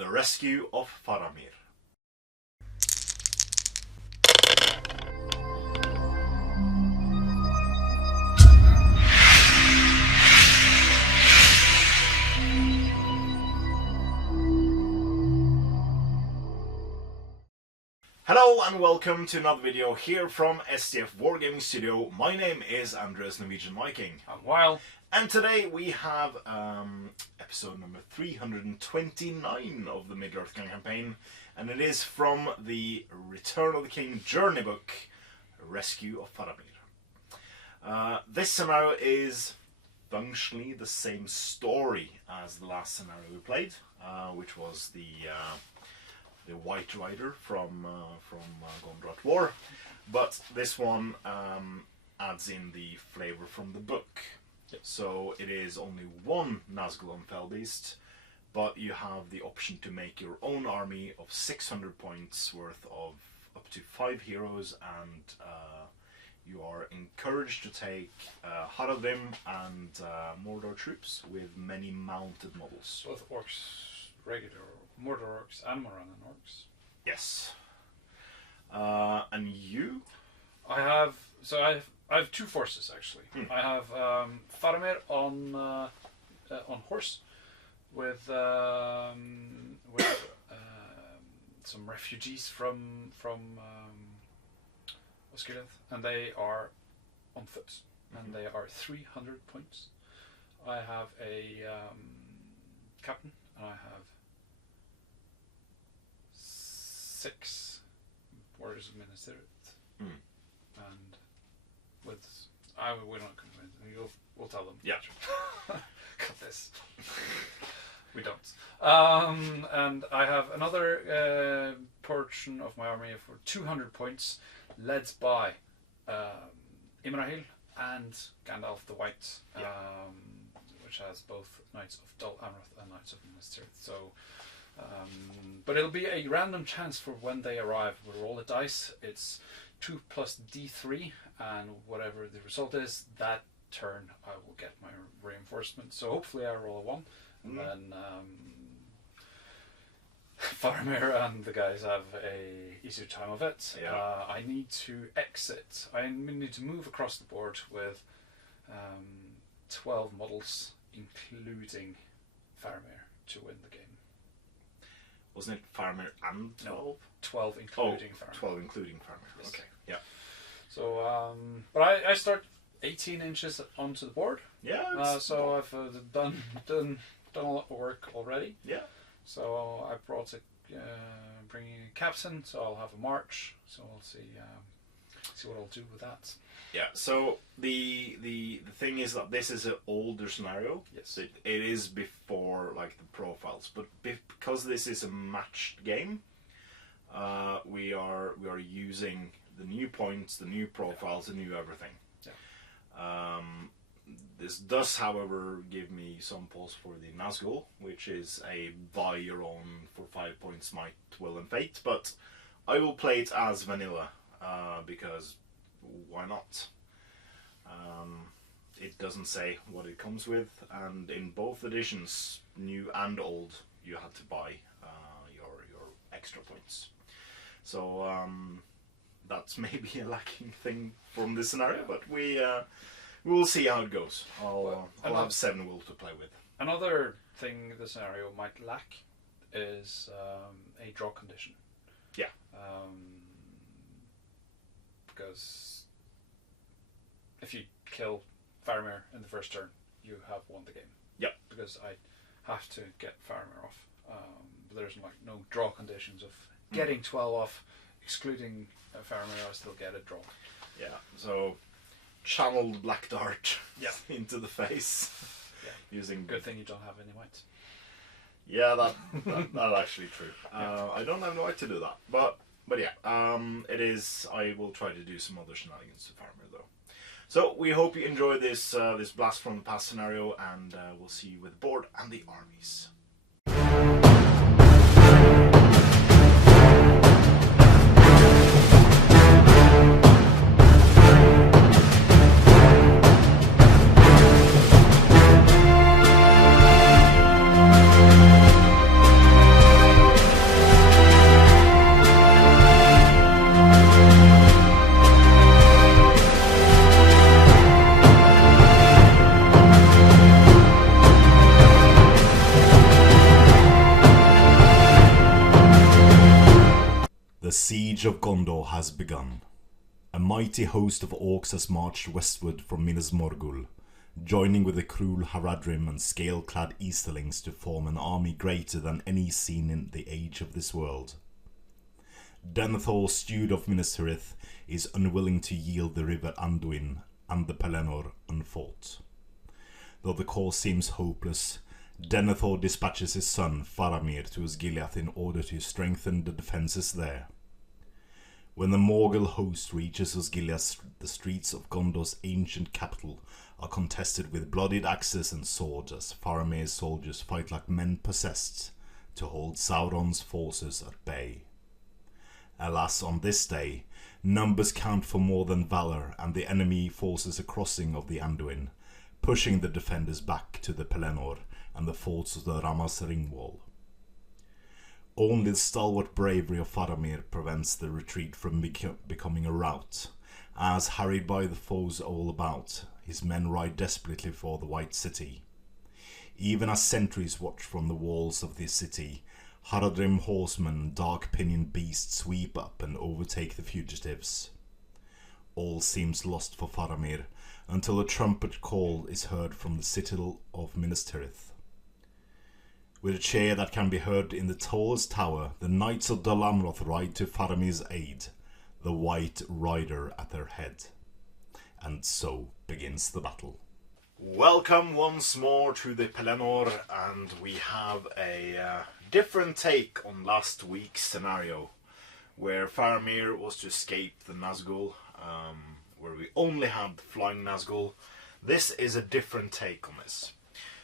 The Rescue of Faramir. Hello and welcome to another video here from SDF Wargaming Studio. My name is Andres Norwegian Viking. I'm Wild. And today we have episode number 329 of the Middle-earth campaign, and it is from the Return of the King journey book, Rescue of Faramir. This scenario is functionally the same story as the last scenario we played, which was the White Rider from Gondor War, but this one adds in the flavor from the book. Yep. So it is only one Nazgul on Fellbeast, but you have the option to make your own army of 600 points worth of up to 5 heroes, and you are encouraged to take Haraldrim and Mordor troops with many mounted models. Both orcs, regular Mordor orcs and Morannon orcs. Yes. And you? I have two forces actually. I have Faramir on horse with some refugees from Osgiliath, and they are on foot, and they are 300 points. I have a captain, and I have 6 warriors of Minas Tirith, and with we're not going to. We'll tell them. Yeah. Cut this. We don't. And I have another portion of my army for 200 points, led by Imrahil and Gandalf the White, which has both Knights of Dol Amroth and Knights of Minas Tirith. So, but it'll be a random chance for when they arrive. We'll roll a dice. It's 2 plus D3, and whatever the result is, that turn I will get my reinforcement. So hopefully I roll a 1, and then Faramir and the guys have a easier time of it. Yeah. I need to exit. I need to move across the board with 12 models, including Faramir, to win the game. Wasn't it Faramir and 12? No, 12 including Faramir. 12 including Faramir. Yes. Okay. Yeah. So, but I start 18 inches onto the board. Yeah. So I've done a lot of work already. Yeah. So I brought bringing a captain. So I'll have a march. So we'll see what I'll do with that. Yeah. So the thing is that this is an older scenario. Yes. It is before like the profiles, but because this is a matched game, we are using the new points, the new profiles, the new everything. Yeah. This does, however, give me some pause for the Nazgul, which is a buy your own for 5 points might, will, and fate. But I will play it as vanilla because why not? It doesn't say what it comes with, and in both editions, new and old, you had to buy your extra points. So that's maybe a lacking thing from this scenario, but we will see how it goes. I'll have 7 will to play with. Another thing the scenario might lack is a draw condition. Yeah. Because if you kill Faramir in the first turn, you have won the game. Yep. Because I have to get Faramir off. But there's like no draw conditions of getting 12 off, excluding Faramir. I still get a draw. Yeah. So channeled black dart. Yeah. Into the face. Yeah. Using. Good thing you don't have any white. Yeah, that's actually true. I don't have no way to do that, but yeah, it is. I will try to do some other shenanigans to Faramir though. So we hope you enjoy this this blast from the past scenario, and we'll see you with the board and the armies. siege of Gondor has begun. A mighty host of orcs has marched westward from Minas Morgul, joining with the cruel Haradrim and scale-clad Easterlings to form an army greater than any seen in the age of this world. Denethor, steward of Minas Tirith, is unwilling to yield the river Anduin and the Pelennor unfought. Though the cause seems hopeless, Denethor dispatches his son Faramir to Osgiliath in order to strengthen the defences there. When the Morgul host reaches Osgiliath, the streets of Gondor's ancient capital are contested with bloodied axes and swords as Faramir's soldiers fight like men possessed to hold Sauron's forces at bay. Alas, on this day, numbers count for more than valour, and the enemy forces a crossing of the Anduin, pushing the defenders back to the Pelennor and the forts of the Rama's ring wall. Only the stalwart bravery of Faramir prevents the retreat from becoming a rout, as, harried by the foes all about, his men ride desperately for the White City. Even as sentries watch from the walls of the city, Haradrim horsemen and dark-pinioned beasts sweep up and overtake the fugitives. All seems lost for Faramir until a trumpet call is heard from the citadel of Minas Tirith. With a cheer that can be heard in the tallest tower, the Knights of Dol Amroth ride to Faramir's aid, the White Rider at their head. And so begins the battle. Welcome once more to the Pelennor, and we have a different take on last week's scenario, where Faramir was to escape the Nazgul, where we only had the flying Nazgul. This is a different take on this.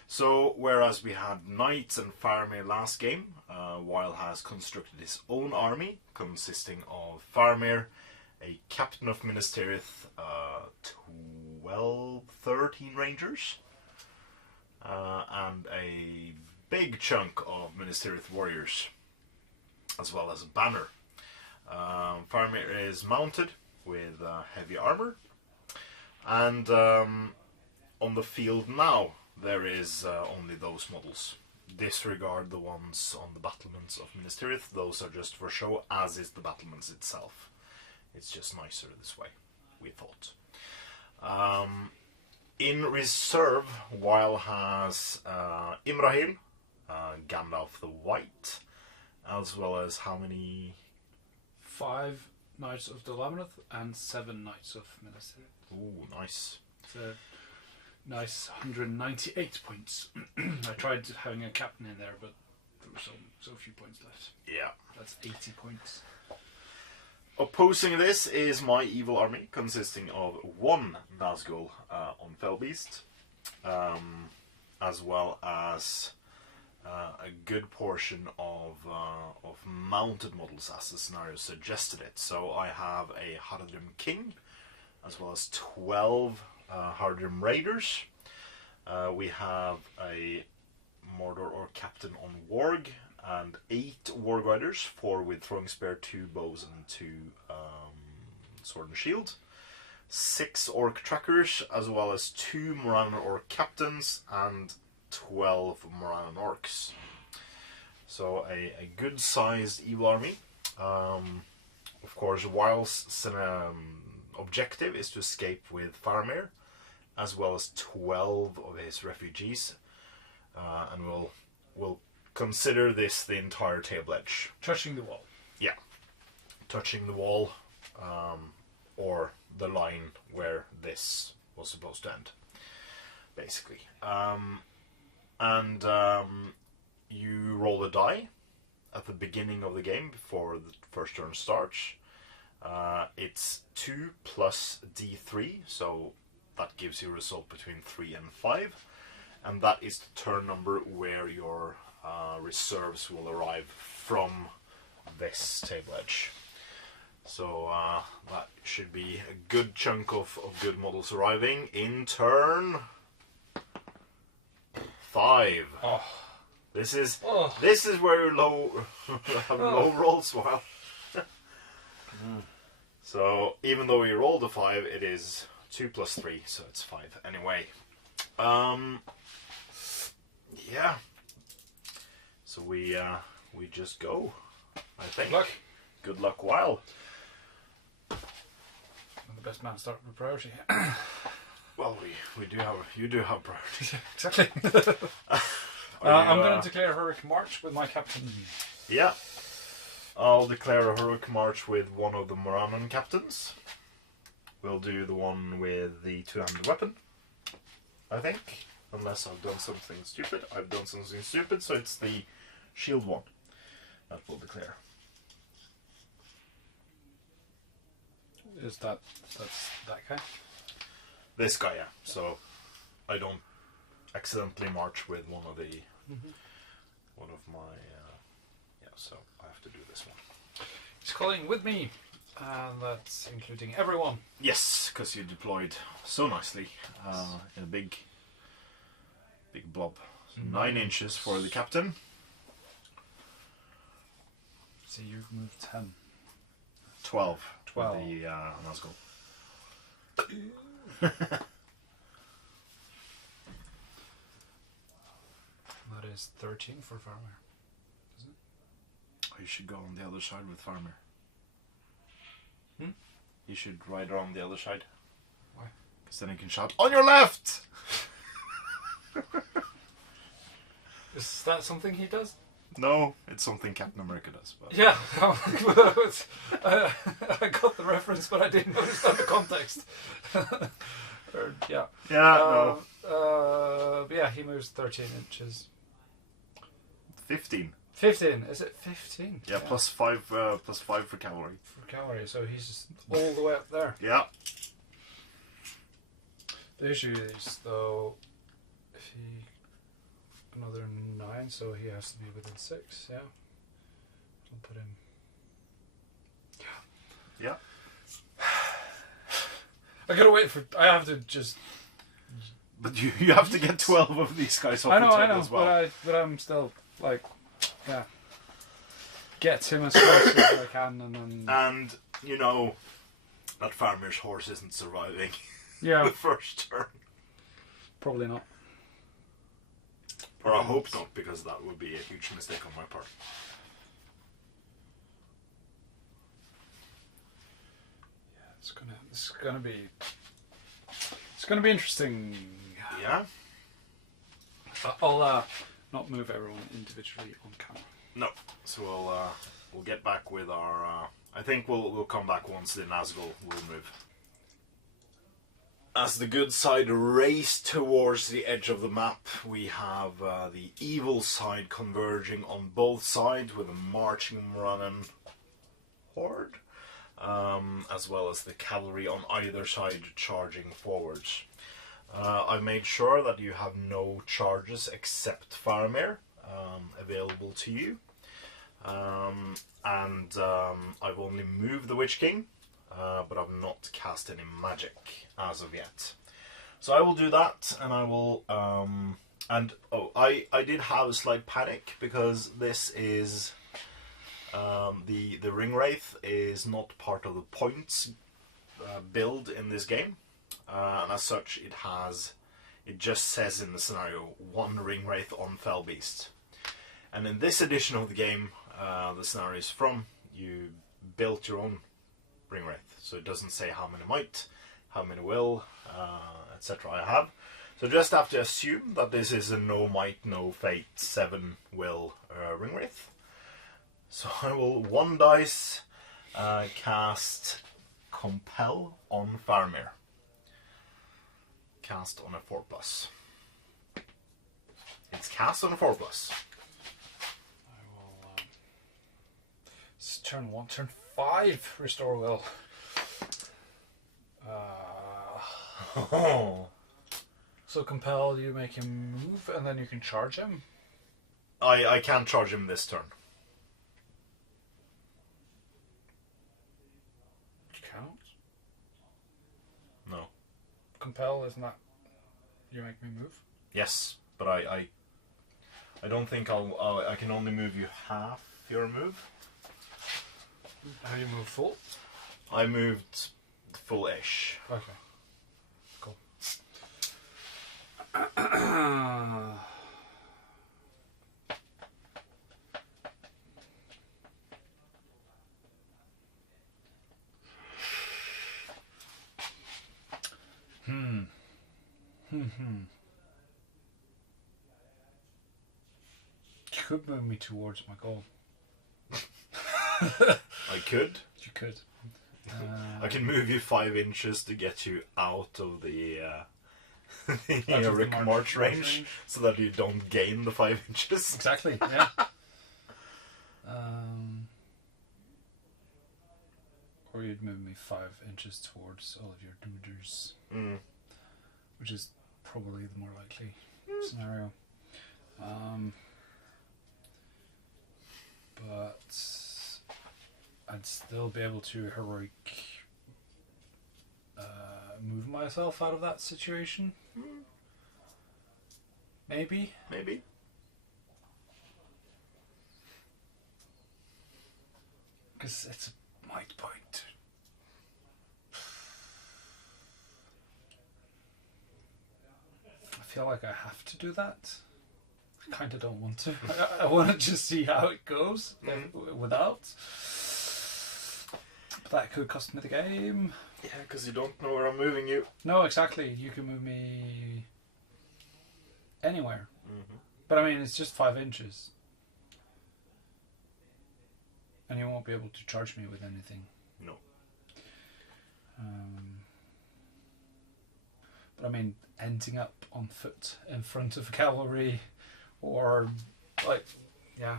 So, whereas we had Knights and Faramir last game, Weil has constructed his own army, consisting of Faramir, a captain of Minas Tirith, 13 rangers, and a big chunk of Minas Tirith warriors, as well as a banner. Faramir is mounted with heavy armor, and on the field now there is only those models. Disregard the ones on the battlements of Minas Tirith. Those are just for show, as is the battlements itself. It's just nicer this way, we thought. In reserve, Weil has Imrahil, Gandalf the White, as well as how many? 5 Knights of Dol Amroth and 7 Knights of Minas Tirith. Ooh, nice. It's a nice 198 points. I tried having a captain in there, but there were so few points left. Yeah. That's 80 points. Opposing this is my evil army, consisting of 1 Nazgul on Fellbeast, as well as a good portion of mounted models as the scenario suggested it. So I have a Haradrim King, as well as 12 Haradrim Raiders. We have a Mordor or Captain on Warg, and 8 Warg Riders, 4 with Throwing Spear, 2 bows, and 2 sword and shield. 6 Orc Trackers, as well as 2 Morannon Orc Captains, and 12 Morannon Orcs. So a good-sized evil army. Of course, Weil's objective is to escape with Faramir, as well as 12 of his refugees, and we'll consider this the entire table edge. Touching the wall. Yeah, touching the wall, or the line where this was supposed to end, basically. You roll a die at the beginning of the game before the first turn starts. It's 2 plus D3, so that gives you a result between 3 and 5, and that is the turn number where your reserves will arrive from this table edge. So that should be a good chunk of good models arriving in turn 5. Oh. This is where you have low rolls. Well, so even though you rolled a 5, it is 2 plus 3, so it's 5 anyway. Yeah. So we just go. I think. Good luck. Good luck while. I'm the best man starting with priority. Well, we do have, you do have priority. Exactly. I'm going to declare heroic march with my captain. Yeah. I'll declare a heroic march with one of the Moranan captains. We'll do the one with the two-handed weapon, I think. Unless I've done something stupid. I've done something stupid, so it's the shield one that we'll declare. That's that guy? This guy, yeah. So I don't accidentally march with one of the one of my yeah. So I have to do this one. He's calling with me, and that's including everyone. Yes, because you deployed so nicely in a big blob. So 9 inches for the captain. So you've moved 10. 12. 12. With the Nazgul. That is 13 for Faramir. Is it? Oh, you should go on the other side with Faramir. Hmm? You should ride around the other side. Why? Because then you can shout, "On your left!" Is that something he does? No, it's something Captain America does. But Yeah, I got the reference, but I didn't understand the context. Yeah. Yeah, But yeah, he moves 13 inches. 15. 15, is it 15? Yeah, plus 5 for cavalry. For cavalry, so he's just all the way up there. Yeah. The issue is, though, if he... Another 9, so he has to be within 6, yeah? I'll put him... Yeah. I gotta wait for... I have to just... But you have to get 12 of these guys off I the know, table as well. but I'm still, like... Yeah. Get him as close as I can, and then... And, you know, that Faramir's horse isn't surviving Yeah, the first turn. probably not. Or I hope not, because that would be a huge mistake on my part. Yeah, it's gonna be interesting. Yeah? I'll not move everyone individually on camera. No. So we'll get back with our... I think we'll come back once the Nazgul will move. As the good side race towards the edge of the map, we have the evil side converging on both sides with a marching Moranan horde, as well as the cavalry on either side charging forwards. I made sure that you have no charges except Faramir available to you, and I've only moved the Witch King. But I've not cast any magic as of yet. So I will do that, and I will... I did have a slight panic, because this is... the Ring Wraith is not part of the points build in this game. And as such, it just says in the scenario, 1 Ring Wraith on Fell Beast. And in this edition of the game, the scenario is from, you built your own Ring Wraith, so it doesn't say how many might, how many will, etc. I have. So just have to assume that this is a no might, no fate, 7 will Ring Wraith. So I will 1 dice cast Compel on Faramir. Cast on a 4+. It's cast on a 4+. I will... It's turn 1, turn 5, restore will. So compel, you make him move, and then you can charge him? I can't charge him this turn. Count? No. Compel, isn't that... You make me move? Yes, but I don't think I can only move you half your move. How do you move full? I moved full-ish. Okay. Cool. You could move me towards my goal. I could. You could. I can move you 5 inches to get you out of the Out of the Rick March range, so that you don't gain the 5 inches. Exactly, yeah. Or you'd move me 5 inches towards all of your dooders. Which is probably the more likely scenario. But I'd still be able to heroic move myself out of that situation. Maybe. Maybe. Because it's a might point. I feel like I have to do that. I kind of don't want to. I want to just see how it goes without. But that could cost me the game. Yeah, because you don't know where I'm moving you. No, exactly. You can move me anywhere. But I mean, it's just 5 inches. And you won't be able to charge me with anything. No. But I mean, ending up on foot in front of cavalry, or like, yeah,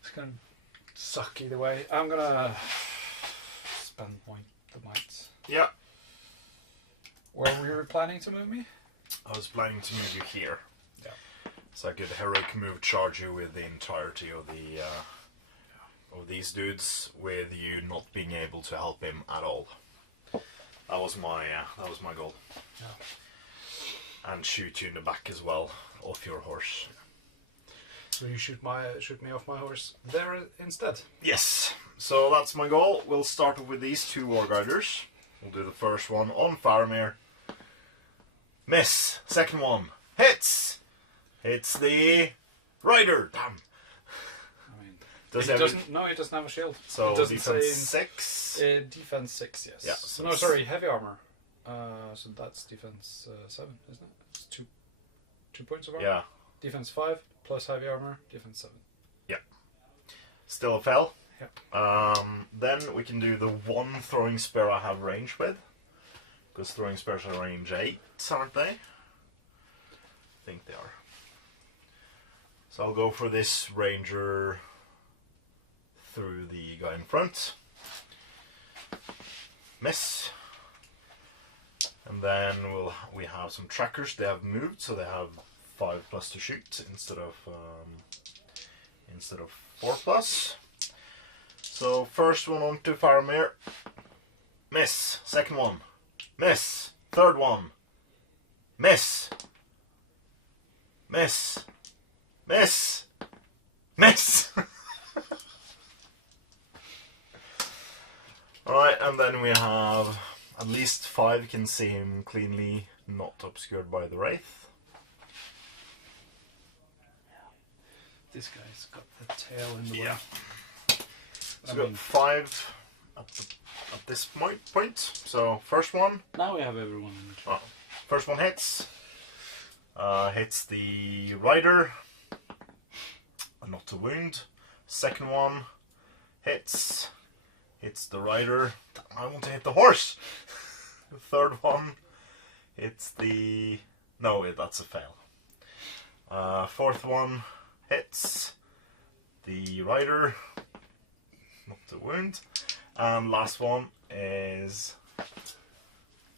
it's gonna suck either way. I'm gonna spend the might. Yeah. Where were you planning to move me? I was planning to move you here. Yeah. So I could heroic move charge you with the entirety of the of these dudes, with you not being able to help him at all. That was my goal. Yeah. And shoot you in the back as well, off your horse. So you shoot me off my horse there instead. Yes. So that's my goal. We'll start with these 2 war guiders. We'll do the first one on Faramir. Miss. Second one. Hits. Hits the rider. Damn. I mean, Does he doesn't. No, he doesn't have a shield. So it doesn't defense say 6. Defense 6, yes. Yeah, so no, sorry, heavy armor. So that's defense 7, isn't it? It's 2 points of armor. Yeah. Defense 5 plus heavy armor. Defense 7. Yeah. Still a fail. Yep. Then we can do the 1 throwing spear I have range with. Because throwing spears are range 8, aren't they? I think they are. So I'll go for this ranger through the guy in front. Miss. And then we have some trackers. They have moved, so they have 5+ to shoot instead of 4+. So first one on to Faramir. Miss. Second one. Miss. Third one. Miss. Miss. Miss. Miss. Alright, and then we have at least 5 can see him cleanly, not obscured by the Wraith. This guy's got the tail in the way. So we've got 5 at this point. So first one. Now we have everyone in the tree. First one hits. Hits the rider. Not to wound. Second one hits. Hits the rider. I want to hit the horse. The third one hits the... No, that's a fail. Fourth one hits the rider. Not to wound. And last one is...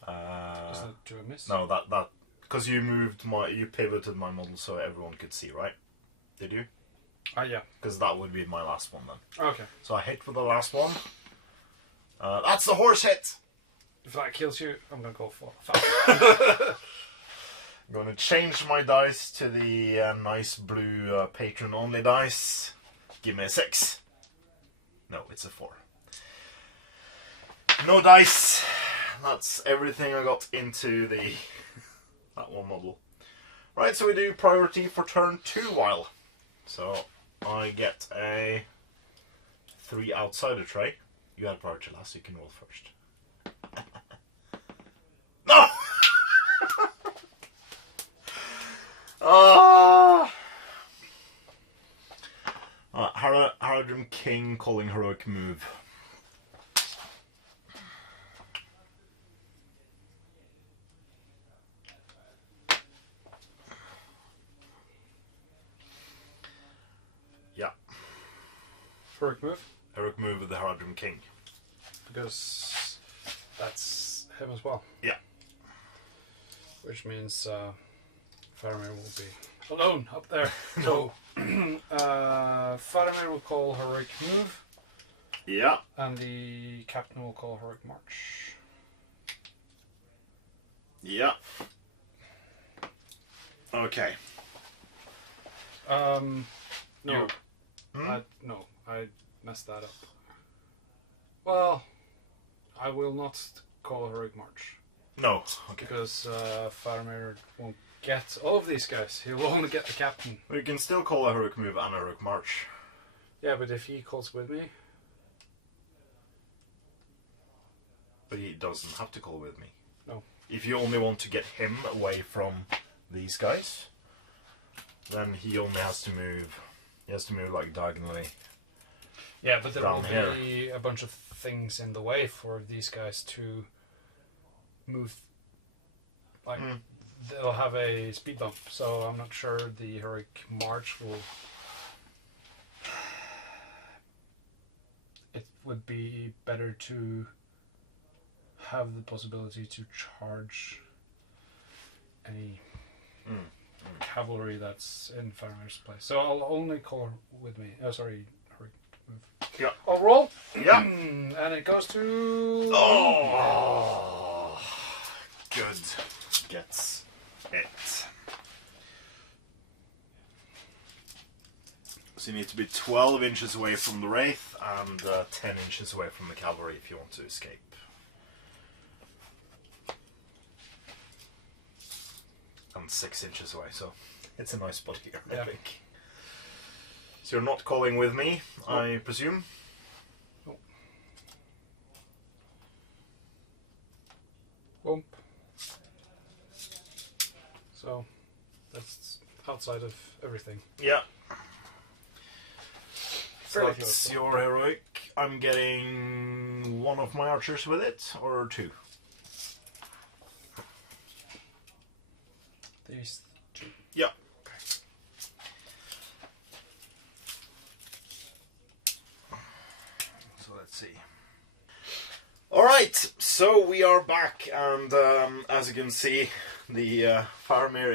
Doesn't it do a miss? No, that because you pivoted my model so everyone could see, right? Did you? Yeah. Because that would be my last one then. Okay. So I hit with the last one. That's the horse hit. If that kills you, I'm gonna go for I'm going to change my dice to the nice blue patron only dice. Give me a 6. No, it's a 4. No dice. That's everything I got into that one model. Right, so we do priority for turn 2 while. So I get a 3 outsider tray. You had priority last, so you can roll first. No! Haradrim King calling heroic move. Yeah. Heroic move? Heroic move with the Haradrim King. Because that's him as well. Yeah. Which means Faramir will be alone up there. So Faramir will call heroic move. Yeah. And the captain will call heroic march. Yeah. Okay. No. You- No, I messed that up. Well, I will not call heroic march. No. Okay. Because Faramir won't get all of these guys. He will only get the captain. We can still call a heroic move and a heroic march. Yeah, but if he calls with me, But he doesn't have to call with me. No. If you only want to get him away from these guys, then he only has to move. He has to move like diagonally. yeah, but there Down will here. be a bunch of things in the way for these guys to move. Like they'll have a speed bump, so I'm not sure the heroic march will. It would be better to have the possibility to charge any cavalry that's in Faramir's place. So I'll only call with me. Oh, sorry, heroic move. Yeah. I'll roll. Yeah. And it goes to. Oh, good. Gets it. So you need to be 12 inches away from the Wraith and 10 inches away from the cavalry if you want to escape. And 6 inches away, so it's a nice spot here, Yeah. I think. So you're not calling with me, I presume? Bump. So that's outside of everything. Yeah. So Fairly that's close. your heroic. I'm getting one of my archers with it, or two? These two. Yeah. So let's see. Alright, so we are back, and as you can see, the Faramir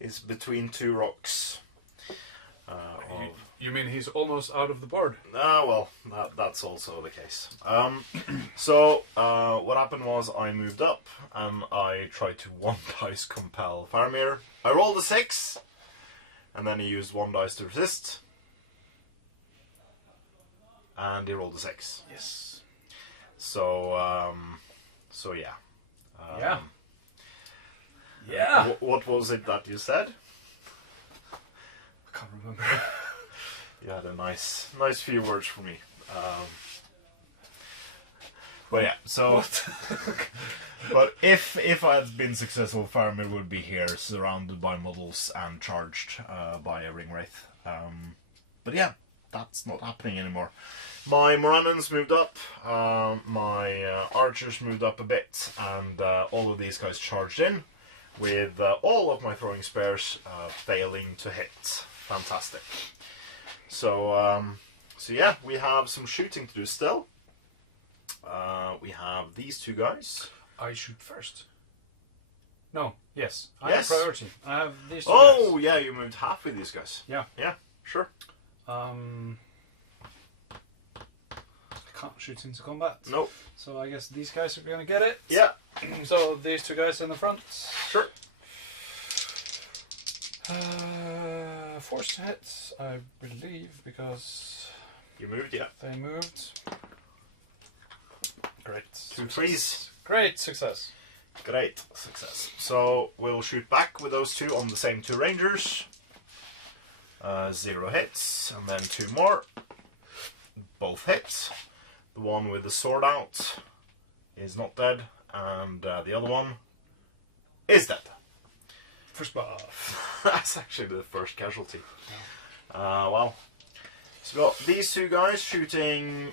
is between two rocks. You mean he's almost out of the board? Well, that's also the case. So, what happened was I moved up and I tried to one dice compel Faramir. I rolled a 6, and then he used one dice to resist. And he rolled a 6. Yes. So, yeah. Yeah. Yeah. What was it that you said? I can't remember. You had a nice few words for me. But yeah, so. But if I had been successful, Faramir would be here, surrounded by models and charged by a ring wraith. But yeah, that's not happening anymore. My Morannons moved up, my archers moved up a bit, and all of these guys charged in, with all of my throwing spears failing to hit. Fantastic. So yeah, we have some shooting to do still. We have these two guys. I shoot first. No. Yes. I Yes. have priority. I have these two Oh, guys. yeah, you moved half with these guys. Yeah. Yeah, sure. I can't shoot into combat. No. So I guess these guys are gonna get it. Yeah, So these two guys in the front. sure. Forced to hit, I believe, because You moved, yeah. they moved. Great. 2 threes. Great success. Great success. So we'll shoot back with those two on the same two rangers. 0 hits, and then 2 more. Both hits. The one with the sword out is not dead, and the other one is dead. First blood. That's actually the first casualty. Wow. So we got these two guys shooting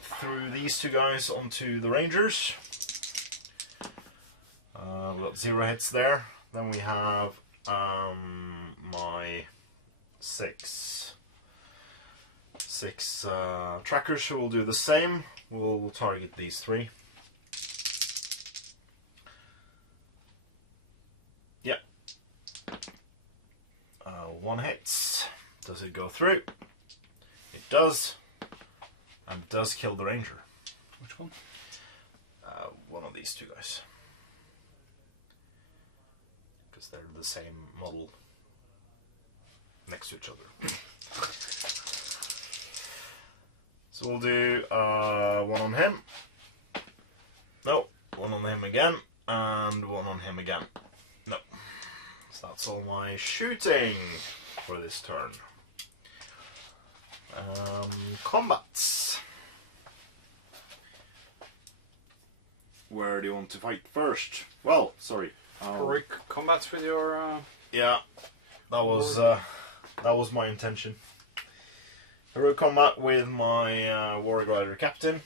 through these two guys onto the Rangers. We've got 0 hits there. Then we have my six trackers who will do the same. We'll target these 3. Yep. 1 hits. Does it go through? It does. And does kill the Ranger. Which one? One of these two guys. Because they're the same model next to each other. So we'll do 1 on him. No, 1 on him again. And 1 on him again. No. So that's all my shooting for this turn. Combats. Where do you want to fight first? Well, sorry. Heroic combats with your. Yeah, that was my intention. Heroic combat with my Wargrider captain.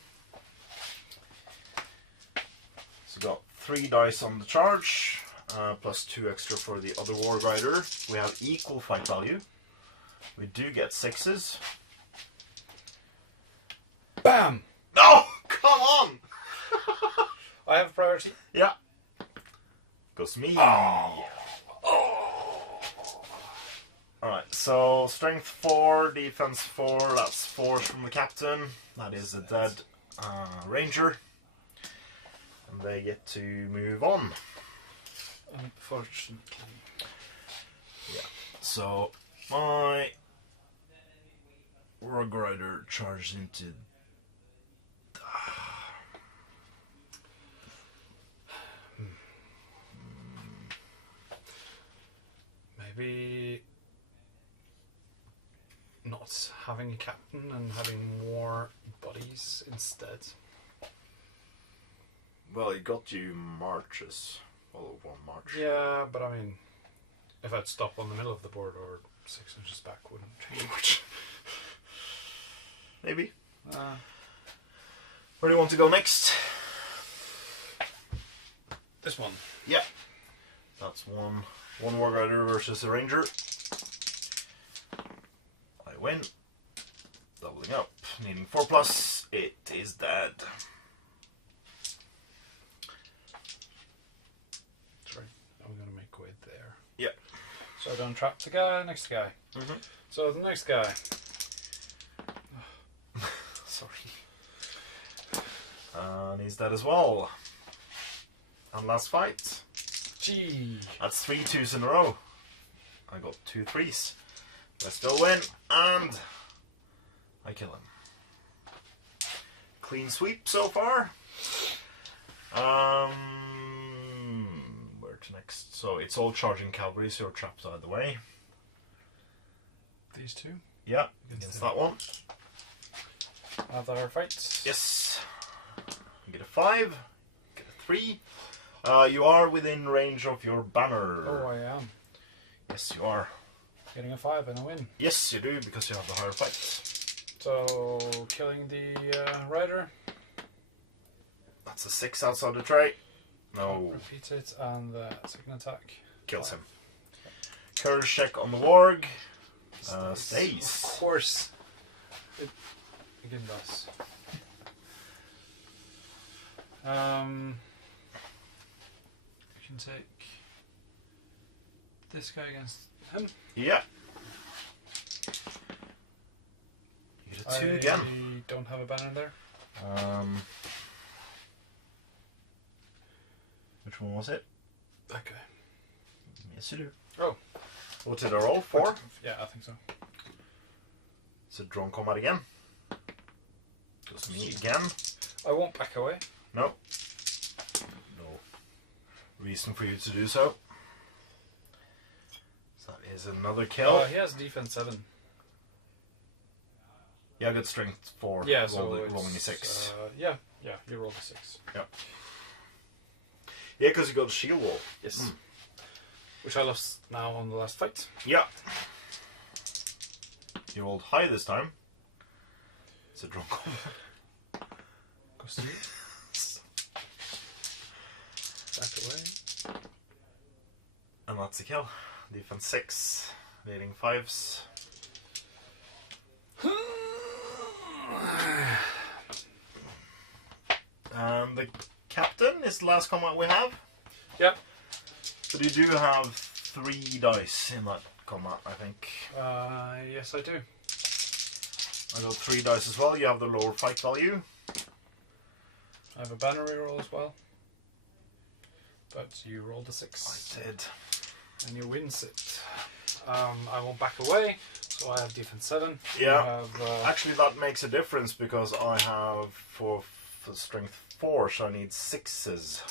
So got 3 dice on the charge, plus 2 extra for the other Wargrider. We have equal fight value. We do get 6s. Bam! No! Come on! I have priority. Yeah. Goes me. Alright, so strength 4, defense 4, that's 4 from the captain. That is a dead ranger. And they get to move on. Unfortunately. Yeah. So my Wargrider charged into maybe not having a captain and having more bodies instead. well, it got you marches. All of 1 march. Yeah, but I mean, if I'd stop on the middle of the board or 6 inches back, wouldn't change much. Maybe. Where do you want to go next? This one. Yeah. That's one Wargrider versus a Ranger. I win. Doubling up. Needing 4+. It is dead. Sorry, I'm going to make way there. Yeah. So I don't trap the guy, next guy. Mm-hmm. So the next guy. Sorry. And he's dead as well. And last fight. Gee. That's 3 2s in a row. I got 2 3s. I still win, and I kill him. Clean sweep so far. Where to next? So it's all charging cavalry, so you're trapped either way. These 2. Yeah, against that one. Other fights. Yes. You get a 5, get a 3. You are within range of your banner. Oh, I am. Yes, you are. Getting a 5 and a win. Yes, you do, because you have the higher fight. So, killing the rider. That's a 6 outside the tray. No. Repeat it, and the second attack. Kills him. Courage check on the warg. Stays. Of course. It again does. You can take this guy against him. Yeah. You get a 2 again. I don't have a banner there. Which one was it? That guy. Yes, you do. Oh. What did I roll? 4? Yeah, I think so. It's a drawn combat again. Goes me again. I won't back away. No. No reason for you to do so. So that is another kill. He has defense 7. Yeah, I got strength 4. Yeah, so rolling a 6. yeah, you rolled a 6. Yeah. Yeah, because you got a shield wall. Yes. which I lost now on the last fight. Yeah. You rolled high this time. It's a drunk combat. Goes to you. Back away. And that's a kill. Defense 6, leading 5s. And the captain is the last combat we have. Yep. But you do have 3 dice in that combat, I think. Yes, I do. I got 3 dice as well. You have the lower fight value. I have a banner reroll as well. But you rolled a 6. I did. And you wins it. I will back away, so I have defense 7. Yeah. You have, Actually, that makes a difference because I have for strength 4, so I need 6s.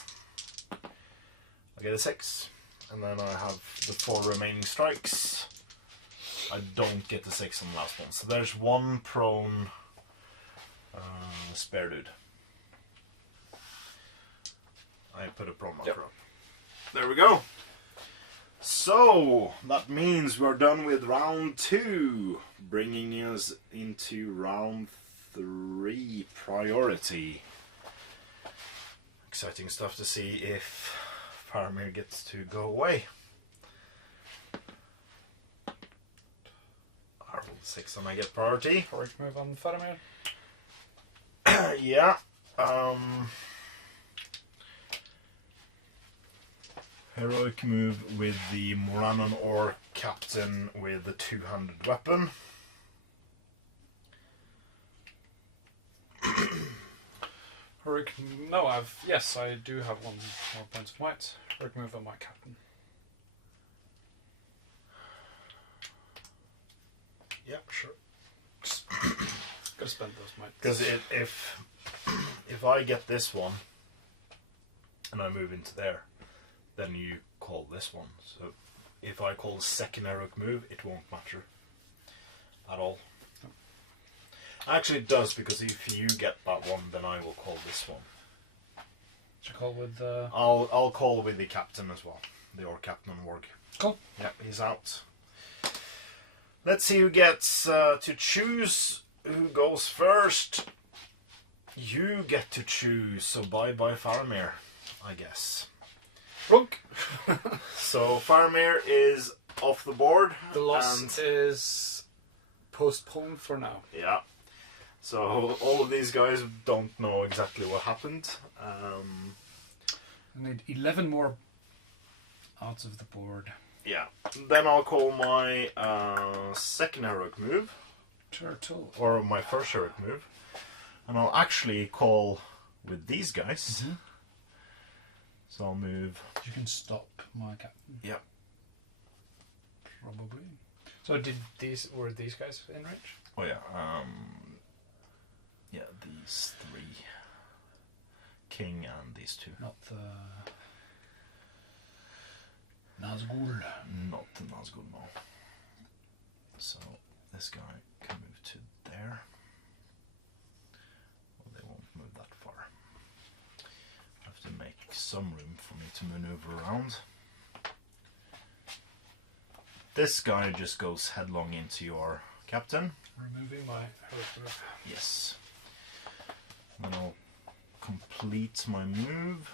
I get a 6, and then I have the 4 remaining strikes. I don't get the 6 on the last one, so there's 1 prone spare dude. I put a prone marker up. There we go. So that means we're done with round 2, bringing us into round 3, priority. Exciting stuff to see if Faramir gets to go away. I rolled 6 and I get priority. correct move on Faramir. Yeah. Heroic move with the Moranon or captain with the 200 weapon. No, yes, I do have 1 more points of might. Heroic move on my captain. Yeah, sure. Gotta spend those mites. Because if I get this one and I move into there, then you call this one. So if I call the second heroic move, it won't matter at all. Actually, it does, because if you get that one, then I will call this one. Should I call with I'll call with the captain as well, the Orc captain on Warg. Cool. Yeah, he's out. Let's see who gets to choose who goes first. You get to choose, so bye Faramir, I guess. Runk. So Faramir is off the board. The loss is postponed for now. Yeah. So all of these guys don't know exactly what happened. I need 11 more out of the board. Yeah. Then I'll call my second heroic move, Turtle. or my first heroic move, and I'll actually call with these guys. Mm-hmm. So I'll move. You can stop my captain. Yep. Probably. So were these guys in range? Oh yeah. Yeah, these 3. King and these 2. Not the Nazgul. Not the Nazgul, no. So this guy can move to there. Well, they won't move that far. I have to make some room for me to maneuver around. This guy just goes headlong into your captain. Removing my heroic move. Yes. Then I'll complete my move.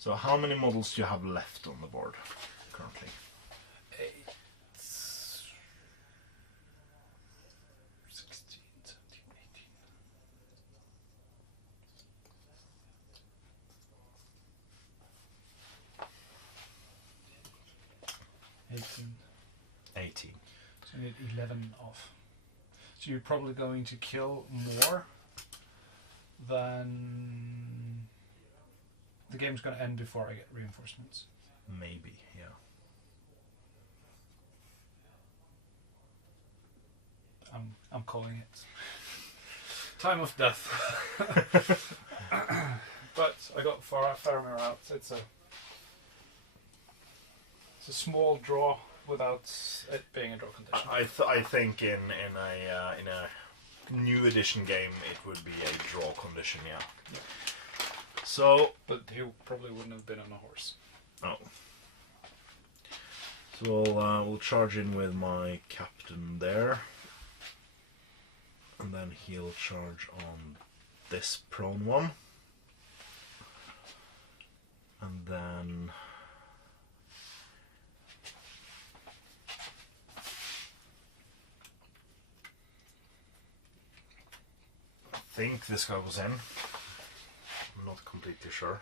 So how many models do you have left on the board currently? 8, 16, 17, 18. 18. So you need 11 off. So you're probably going to kill more than... The game's going to end before I get reinforcements. Maybe, yeah. I'm calling it. Time of death. but I got Faramir out. It's a small draw without it being a draw condition. I think in a new edition game it would be a draw condition, yeah. So, but he probably wouldn't have been on a horse. oh. So we'll charge in with my captain there, and then he'll charge on this prone one, and then I think this guy was in. I'm not completely sure,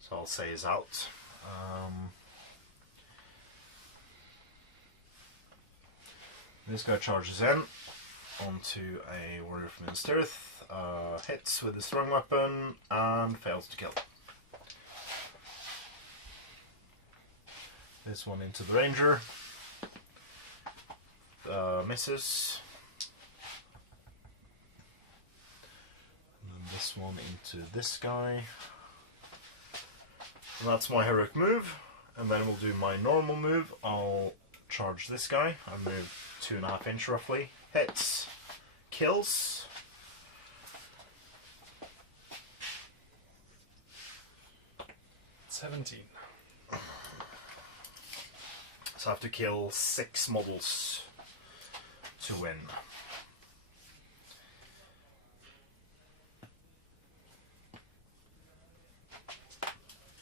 so I'll say he's out. This guy charges in onto a warrior from Minas Tirith, hits with a strong weapon and fails to kill. This one into the ranger, misses. And then this one into this guy. And that's my heroic move, and then we'll do my normal move. I'll charge this guy. I move 2.5 inch roughly. Hits. Kills. $17. So I have to kill 6 models to win.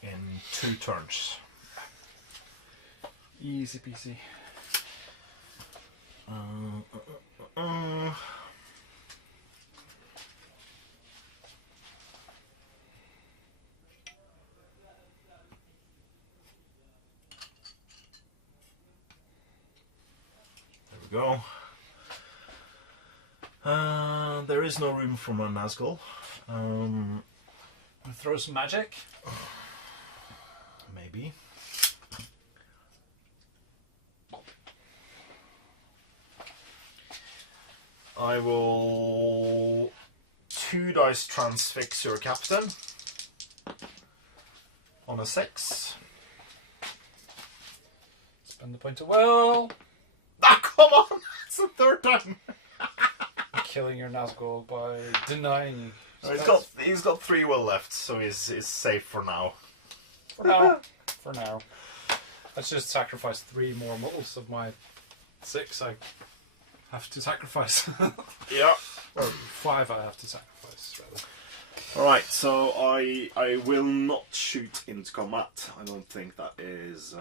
In 2 turns. Easy peasy. There we go. There is no room for my Nazgul. Throw some magic. Maybe. I will 2 dice transfix your captain on a 6. Spend the point of will. Ah, come on! It's the 3rd time. Killing your Nazgul by denying you. So he's got 3 will left, so he's safe for now. For now. Let's just sacrifice 3 more models of my 6 I have to sacrifice. Yeah. Or 5 I have to sacrifice, rather. Alright, so I will not shoot into combat. I don't think that is...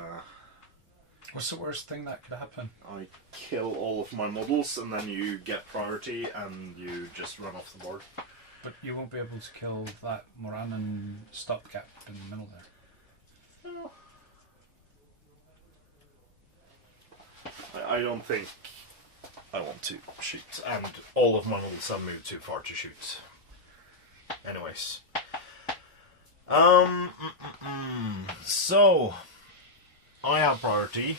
What's the worst thing that could happen? I kill all of my models and then you get priority and you just run off the board. But you won't be able to kill that Morannon stopgap in the middle there. No. I don't think I want to shoot, and all of my models have moved too far to shoot. Anyways. So, I have priority.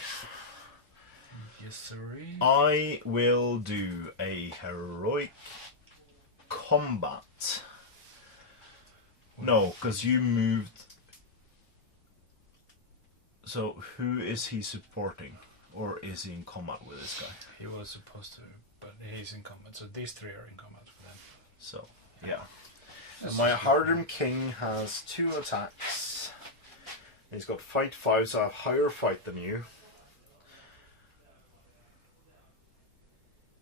Yes, sirree. I will do a heroic combat. No, because you moved. So, who is he supporting? Or is he in combat with this guy? He was supposed to, but he's in combat. So these 3 are in combat with him. So, yeah. And my Hardham King has 2 attacks. He's got fight 5, so I have higher fight than you.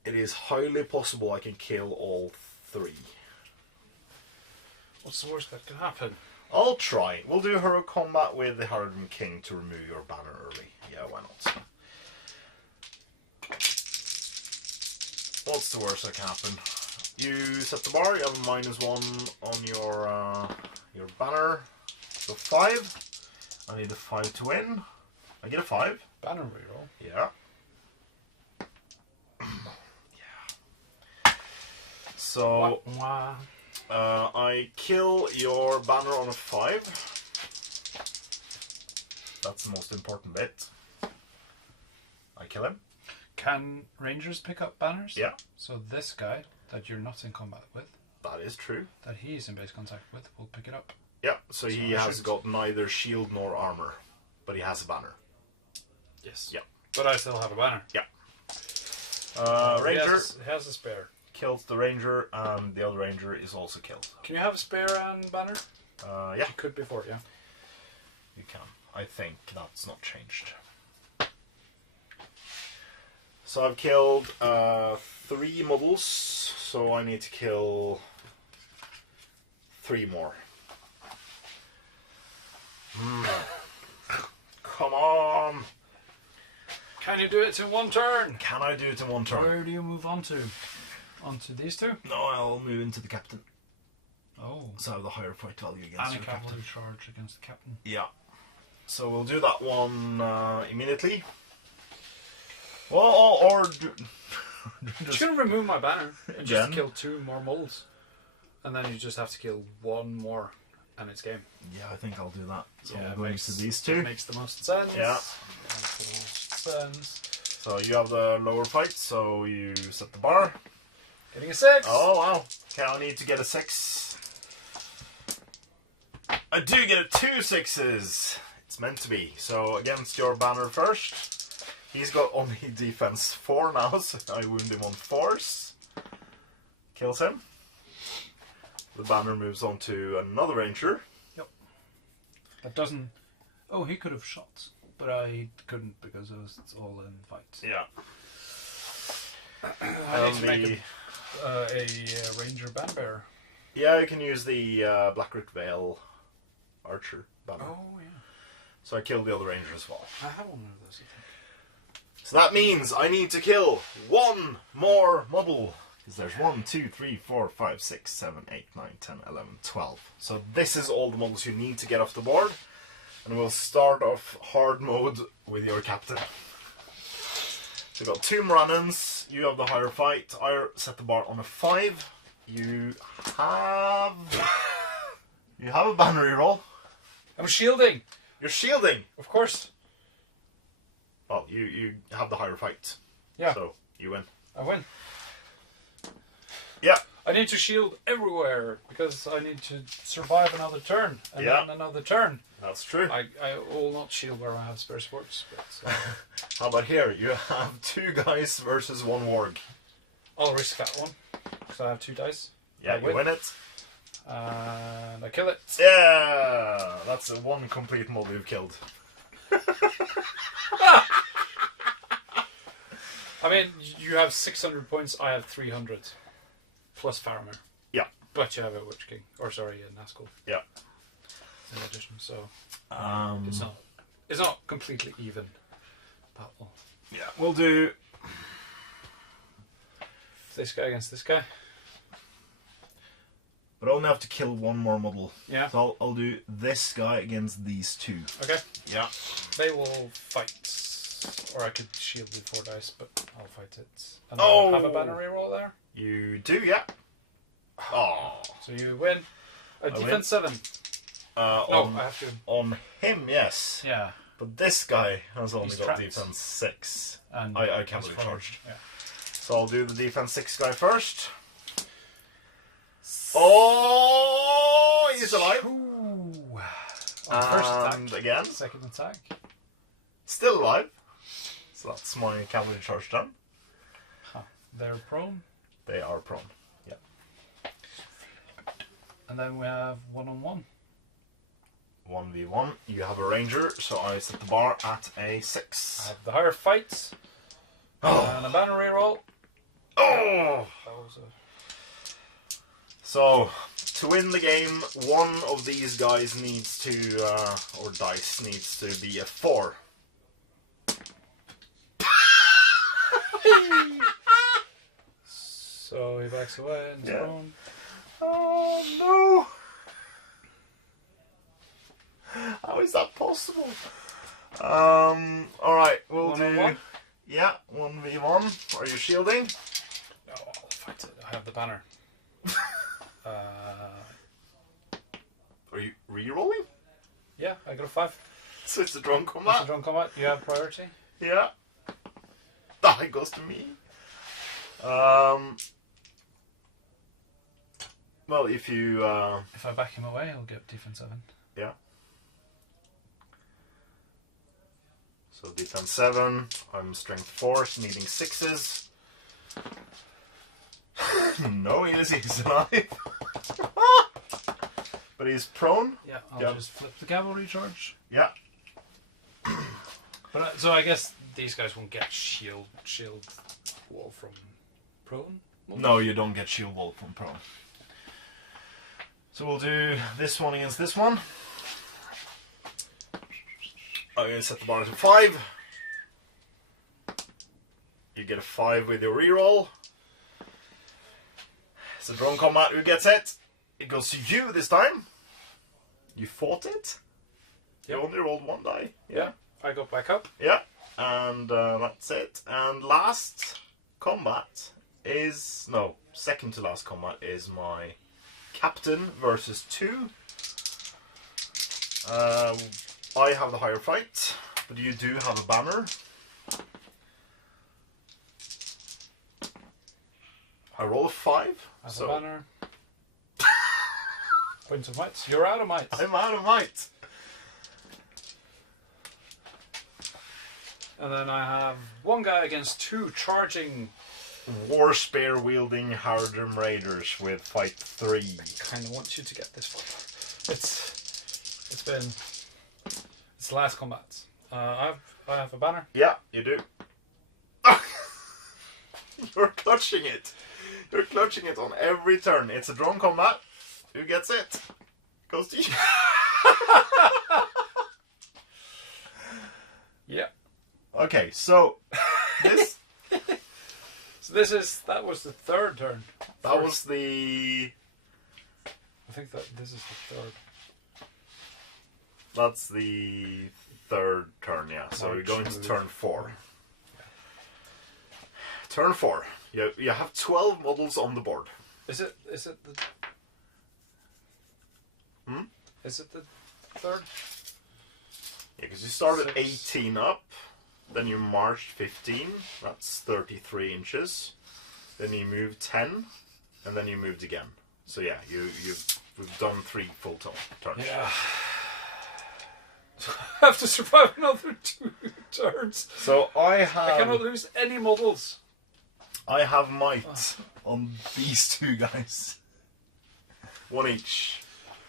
It is highly possible I can kill all 3. What's the worst that can happen? I'll try. We'll do heroic combat with the Hardham King to remove your banner early. Yeah, why not? What's the worst that can happen? You set the bar, you have a -1 on your banner. So 5. I need a 5 to win. I get a 5. Banner reroll. Yeah. Yeah. So I kill your banner on a 5. That's the most important bit. I kill him. Can rangers pick up banners? Yeah. So this guy that you're not in combat with. That is true. that he is in base contact with will pick it up. Yeah, so he I has should. got neither shield nor armor, but he has a banner. Yes. Yeah. But I still have a banner. Ranger He has a spare. kills the ranger, and the other ranger is also killed. Can you have a spare and banner? Yeah, You could before, yeah. you can. I think that's not changed. So I've killed 3 models, so I need to kill 3 more. Come on! Can you do it in one turn? Can I do it in one turn? Where do you move on to? Onto these two? No, I'll move into the captain. Oh. So I have the higher fight value against And a your captain. cavalry charge against the captain. Yeah. So we'll do that one immediately. Well, or do, Just gonna remove my banner and just Again? kill 2 more moles. And then you just have to kill 1 more and it's game. yeah, I think I'll do that. So Yeah, we'll it go makes- into these It 2. makes the most sense. Yeah. Makes the most sense. So you have the lower fight, so you set the bar. Getting a 6! Oh wow. Okay, I need to get a 6. I do get 2 6s. It's meant to be. So against your banner first. He's got only defense 4 now, so I wound him on force. Kills him. The banner moves on to another ranger. That doesn't... Oh, he could have shot. But I couldn't because it's all in fights. Yeah. I need to make a ranger band bearer. Yeah, you can use the Blackroot Vale archer banner. Oh, yeah. So I killed the other ranger as well. I have one of those, I think. So that means I need to kill 1 more model. Because there's 1, 2, 3, 4, 5, 6, 7, 8, 9, 10, 11, 12. So this is all the models you need to get off the board. And we'll start off hard mode with your captain. So we've got 2 Morannons. You have the higher fight. I set the bar on a 5. You have... you have a banner reroll. I'm shielding! You're shielding. Of course. Well, you have the higher fight. Yeah. So you win. I win. Yeah. I need to shield everywhere because I need to survive another turn and Yeah. then another turn. That's true. I will not shield where I have spare sports, but How about here? You have 2 guys versus 1 warg. I'll risk that one because I have 2 dice. Yeah, I you win it. And I kill it. Yeah, that's 1 complete mob you've killed. I mean, you have 600 points, I have 300. Plus Faramir. Yeah. But you have a Witch King. Or sorry, a Nazgul. Yeah. In addition, so it's not completely even battle. Yeah, we'll do. This guy against this guy. But I only have to kill 1 more model. Yeah. So I'll do this guy against these 2. Okay. Yeah. They will fight. Or I could shield with 4 dice, but I'll fight it. And Oh! I'll have a banner reroll there. You do, yeah. Oh. So you win. A win. defense 7. No, on, I have to. on him, yes. Yeah. But this guy has only He's got trapped. defense 6. And I can't he's be followed. charged. Yeah. So I'll do the defense 6 guy first. Oh, he's alive. Ooh. On first attack. And again, Second attack. still alive. So that's my cavalry charge done. Huh. They're prone. They are prone. Yeah. And then we have 1-on-1. 1v1. You have a ranger, so I set the bar at a I 6. have the higher fights. And a banner reroll. Oh! That was a... So, to win the game, 1 of these guys needs to, or dice needs to be a 4. So he backs away and is Yeah. prone. Oh no! How is that possible? Alright, we'll do. 1-on-1? Yeah, 1v1. Are you shielding? No, I'll fight it. I have the banner. Are you re-rolling? Yeah, I got a 5. So it's a drone It's a combat? drone combat. You have priority. Yeah. That goes to me. Well, if you... If I back him away, I'll get defense 7. Yeah. So defense 7, I'm strength 4, needing 6s. No, he's alive. But he's prone. Yeah, I'll just flip the cavalry charge. Yeah. But so I guess these guys won't get shield wall from prone? No, you don't get shield wall from prone. So we'll do this one against this one. I'm going to set the bar to 5. You get a 5 with your reroll. It's a drone combat. Who gets it? It goes to you this time. You fought it. You only rolled 1 die. Yeah. I go back up. Yeah. And that's it. And last combat is... No, second to last combat is my captain versus 2. I have the higher fight, but you do have a banner. I roll a 5. I have a banner. Points of might. You're out of might. I'm out of might. And then I have 1 guy against 2 charging. War spear wielding Haradrim Raiders with fight 3. Kind of want you to get this fight. It's the last combat. I have a banner. Yeah, you do. You're clutching it. You're clutching it on every turn. It's a drone combat. Who gets it? Goes to you. Yeah. Okay, so this. So that was the 3rd turn. That was the. I think that this is the 3rd. That's the 3rd turn, yeah. So we're going to turn 4. Turn 4. You have 12 models on the board. Is it the? Is it the 3rd? Yeah, because you started 18 up, then you marched 15. That's 33 inches. Then you moved 10, and then you moved again. So yeah, we've done 3 full turns. Yeah. I have to survive another 2 turns. So I cannot lose any models. I have might on these 2 guys. 1 each.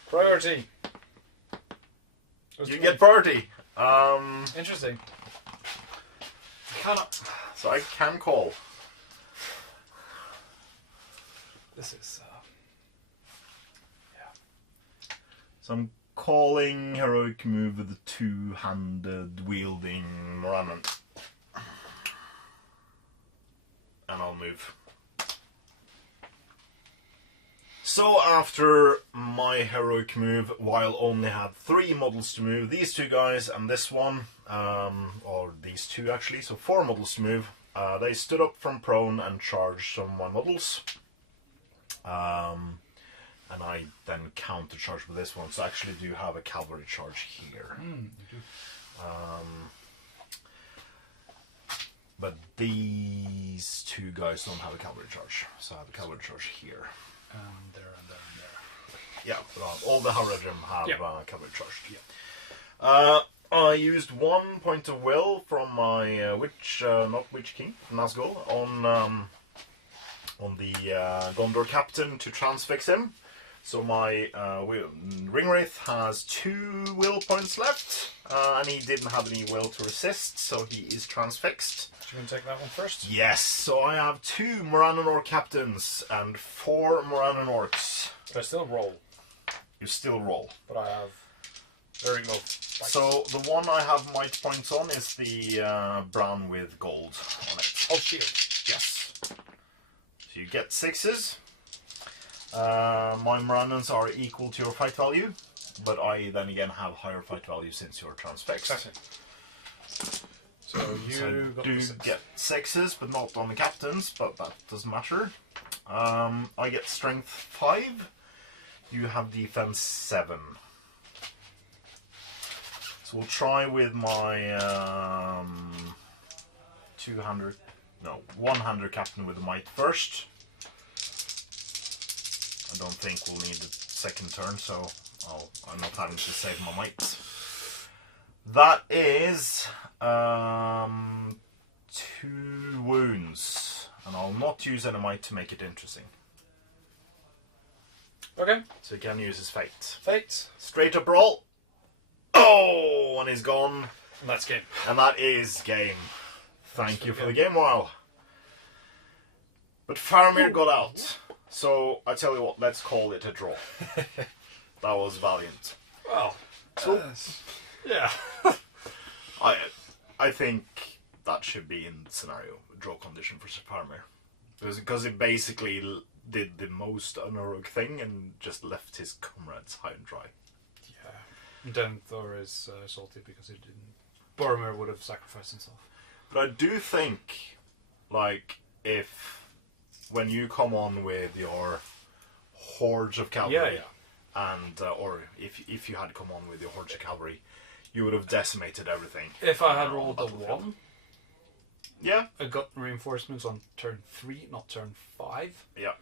Priority. You get priority. Interesting. I cannot. So I can call. This is. Yeah. So I'm calling heroic move with the 2-handed wielding Morannon. And I'll move. So after my heroic move, while only had 3 models to move, these 2 guys and this one, or these 2 actually, so 4 models to move, they stood up from prone and charged some 1 models. And I then counter charge with this one, so I actually do have a cavalry charge here. You do. But these 2 guys don't have a cavalry charge, so I have a cavalry charge here. There and there and there. Yeah, but all the Haradrim have cavalry charge. Yeah. I used 1 point of will from my not Witch King, Nazgul, on the Gondor captain to transfix him. So my Ringwraith has 2 will points left, and he didn't have any will to resist, so he is transfixed. Do you want to take that one first? Yes, so I have 2 Morannon Orc captains and 4 Morannon Orcs. But I still roll. You still roll. But I have very low. So the one I have might points on is the brown with gold on it. Oh, shield. Yes. So you get 6s. My Morannons are equal to your fight value, but I then again have higher fight value since you're transfixed. Exactly. So you do get 6s, but not on the captains, but that doesn't matter. I get strength 5. You have defense 7. So we'll try with my 100 captain with the might first. I don't think we'll need the second turn, so I'm not having to save my might. That is 2 wounds, and I'll not use any might to make it interesting. Okay. So he can use his fate. Fate. Straight up roll. Oh, and he's gone. And that's game. And that is game. Thank you for the game while. But Faramir got out. So I tell you what, let's call it a draw. That was valiant. Well, So yeah. I think that should be in the scenario, a draw condition for Faramir. Because it basically did the most unheroic thing and just left his comrades high and dry. Yeah. Denethor is salty because he didn't. Boromir would have sacrificed himself. But I do think, like, when you come on with your hordes of cavalry, and or if you had come on with your hordes of cavalry, you would have decimated everything. If I had rolled a 1, yeah, I got reinforcements on turn 3, not turn 5. Yeah.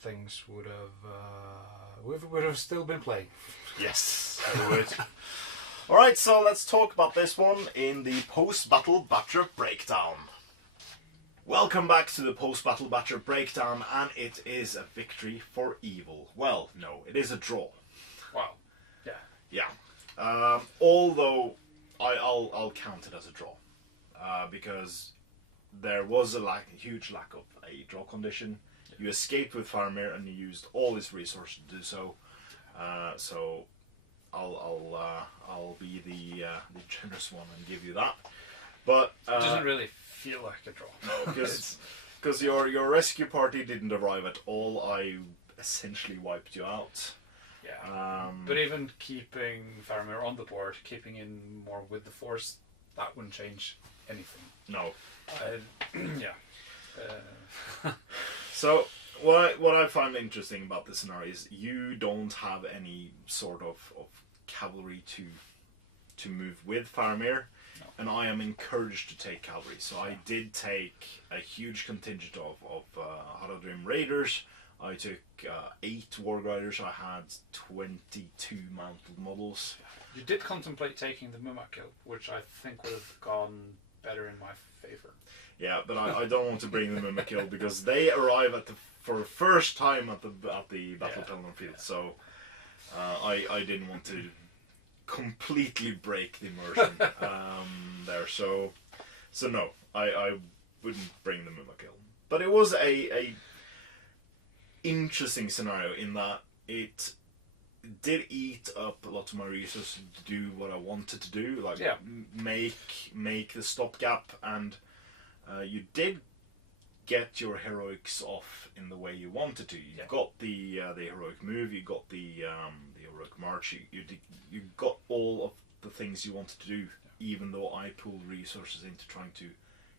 Things would have still been playing. Yes, I would. Alright, so let's talk about this one in the post-battle Batcher Breakdown. Welcome back to the post-battle Batcher Breakdown, and it is a victory for evil. Well, no, it is a draw. Wow. Yeah. Yeah. Although I'll count it as a draw, because there was a huge lack of a draw condition. You escaped with Faramir and you used all his resources to do so. So I'll be the generous one and give you that. But It doesn't really feel like a draw. no, because your rescue party didn't arrive at all. I essentially wiped you out. Yeah. But even keeping Faramir on the board, keeping in more with the Force, that wouldn't change anything. No. Yeah. So what I find interesting about this scenario is you don't have any sort of cavalry to move with Faramir, no. And I am encouraged to take cavalry. So I did take a huge contingent of Haradrim Raiders. I took 8 Warg Riders. I had 22 mounted models. You did contemplate taking the Mumakil, which I think would have gone better in my favour. Yeah, but I don't want to bring them in Makil because they arrive for the first time at the Battle of Pelennor Field. So I didn't want to completely break the immersion there. So no, I wouldn't bring them in Makil. But it was a interesting scenario in that it did eat up a lot of my resources to do what I wanted to do, like make the stopgap, and you did get your heroics off in the way you wanted to. You got the heroic move, you got the heroic march, you got all of the things you wanted to do, even though I pulled resources into trying to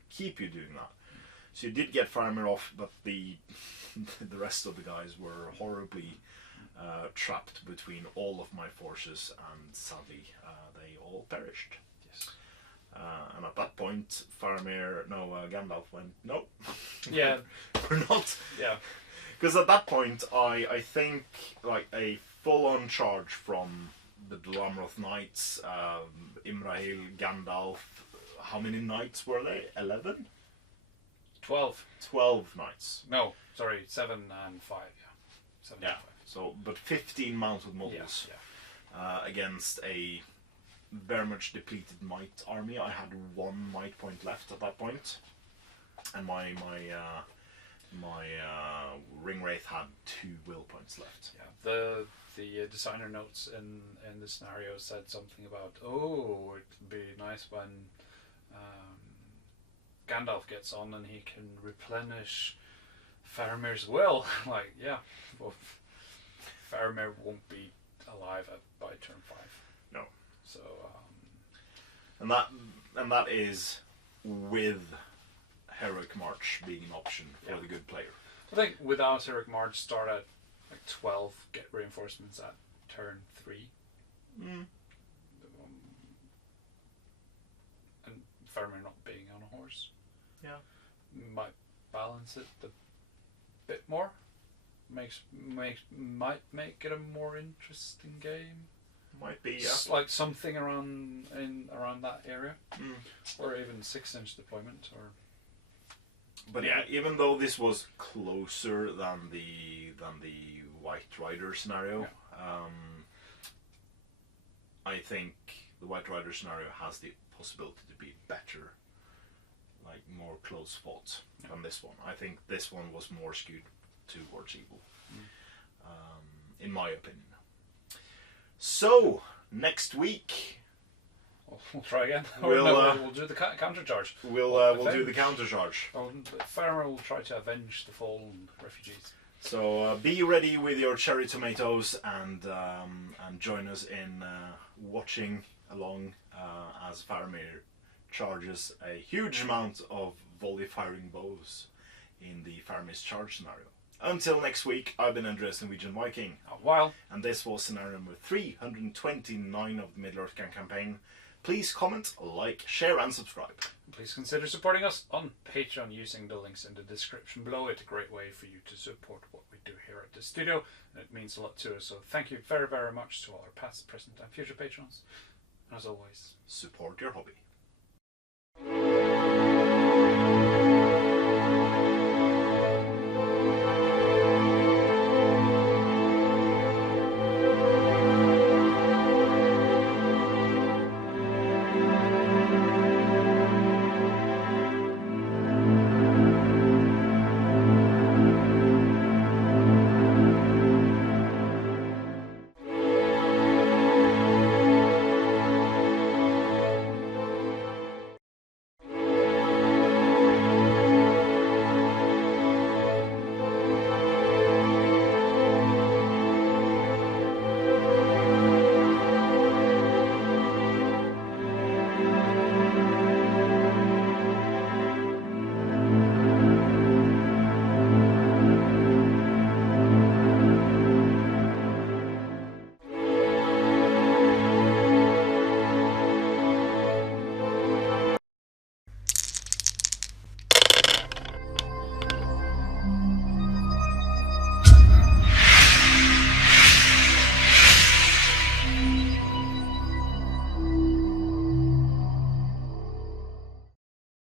keep you doing that. So you did get Faramir off, but the rest of the guys were horribly trapped between all of my forces, and sadly they all perished. Yes. And at that point, Gandalf went, no. Yeah. We're not. Yeah. Because at that point, I think like a full-on charge from the Dol Amroth Knights, Imrahil, Gandalf. How many knights were they? 11? 12. 12 knights. No, sorry, 7 and 5. Yeah. 7 and 5. So, but 15 mounted models against a very much depleted might army. I had 1 might point left at that point, and my ring wraith had 2 will points left. Yeah, the designer notes in the scenario said something about it'd be nice when Gandalf gets on and he can replenish Faramir's will. Like, yeah, well, Faramir won't be alive by turn 5. No. So and that is with Heroic March being an option for the good player. I think without Heroic March, start at like 12, get reinforcements at turn 3. And Faramir not being on a horse. Yeah. Might balance it a bit more. might make it a more interesting game. Might be, yeah. It's like something around that area, Mm. or even 6-inch deployment, or. But yeah, even though this was closer than the White Rider scenario, I think the White Rider scenario has the possibility to be better, like more close fought than this one. I think this one was more skewed towards evil, in my opinion. So next week We'll try again. We'll do the counter charge. we'll do the counter charge. Faramir will try to avenge the fallen refugees. So be ready with your cherry tomatoes and join us in watching along as Faramir charges a huge amount of volley firing bows in the Faramir's charge scenario. Until next week, I've been Andreas Norwegian Viking. A while. And this was scenario number 329 of the Middle-earth Gang campaign. Please comment, like, share and subscribe. Please consider supporting us on Patreon using the links in the description below. It's a great way for you to support what we do here at the studio, and it means a lot to us. So thank you very, very much to all our past, present and future patrons. And as always, Support your hobby.